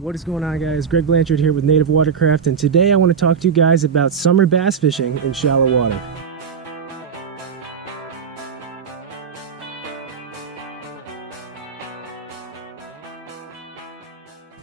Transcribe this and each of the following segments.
What is going on, guys? Greg Blanchard here with Native Watercraft, and today I want to talk to you guys about summer bass fishing in shallow water.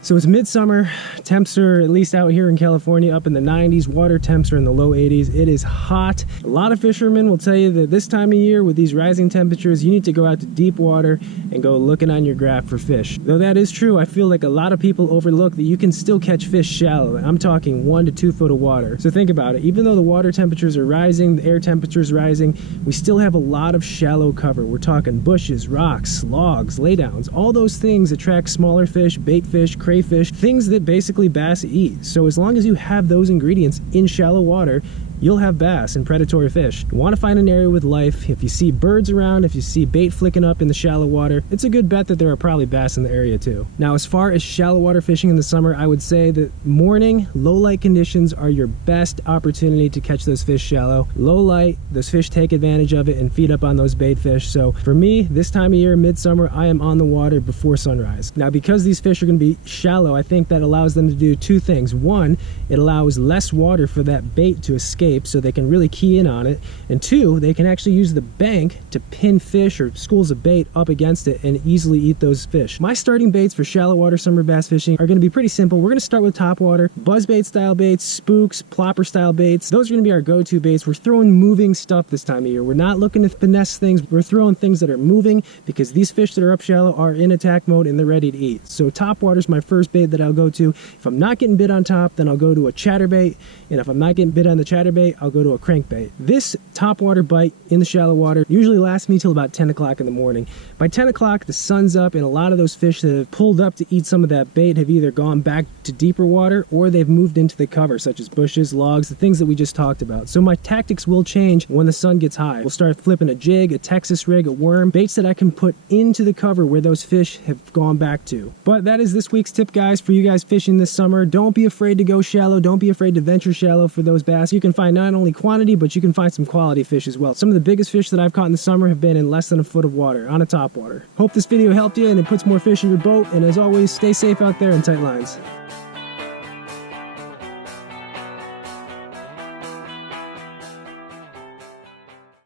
So it's midsummer, temps are, at least out here in California, up in the 90s, water temps are in the low 80s. It is hot. A lot of fishermen will tell you that this time of year with these rising temperatures, you need to go out to deep water and go looking on your graph for fish. Though that is true, I feel like a lot of people overlook that you can still catch fish shallow. I'm talking 1 to 2 foot of water. So think about it, even though the water temperatures are rising, the air temperature is rising, we still have a lot of shallow cover. We're talking bushes, rocks, logs, laydowns, all those things attract smaller fish, bait fish, crayfish, things that basically bass eat. So as long as you have those ingredients in shallow water, you'll have bass and predatory fish. You want to find an area with life. If you see birds around, if you see bait flicking up in the shallow water, it's a good bet that there are probably bass in the area too. Now, as far as shallow water fishing in the summer, I would say that morning, low light conditions are your best opportunity to catch those fish shallow. Low light, those fish take advantage of it and feed up on those bait fish. So for me, this time of year, midsummer, I am on the water before sunrise. Now, because these fish are going to be shallow, I think that allows them to do 2 things. One, it allows less water for that bait to escape, so they can really key in on it, and 2, they can actually use the bank to pin fish or schools of bait up against it and easily eat those fish. My starting baits for shallow water summer bass fishing are going to be pretty simple. We're going to start with topwater, buzzbait style baits, spooks, plopper style baits. Those are going to be our go-to baits. We're throwing moving stuff this time of year. We're not looking to finesse things. We're throwing things that are moving because these fish that are up shallow are in attack mode and they're ready to eat. So topwater is my first bait that I'll go to. If I'm not getting bit on top, then I'll go to a chatterbait, and if I'm not getting bit on the chatterbait, I'll go to a crankbait. This topwater bite in the shallow water usually lasts me till about 10 o'clock in the morning. By 10 o'clock, the sun's up, and a lot of those fish that have pulled up to eat some of that bait have either gone back to deeper water or they've moved into the cover, such as bushes, logs, the things that we just talked about. So my tactics will change when the sun gets high. We'll start flipping a jig, a Texas rig, a worm, baits that I can put into the cover where those fish have gone back to. But that is this week's tip, guys, for you guys fishing this summer. Don't be afraid to go shallow. Don't be afraid to venture shallow for those bass. You can find not only quantity, but you can find some quality fish as well. Some of the biggest fish that I've caught in the summer have been in less than a foot of water on a topwater. Hope this video helped you and it puts more fish in your boat. And as always, stay safe out there and tight lines.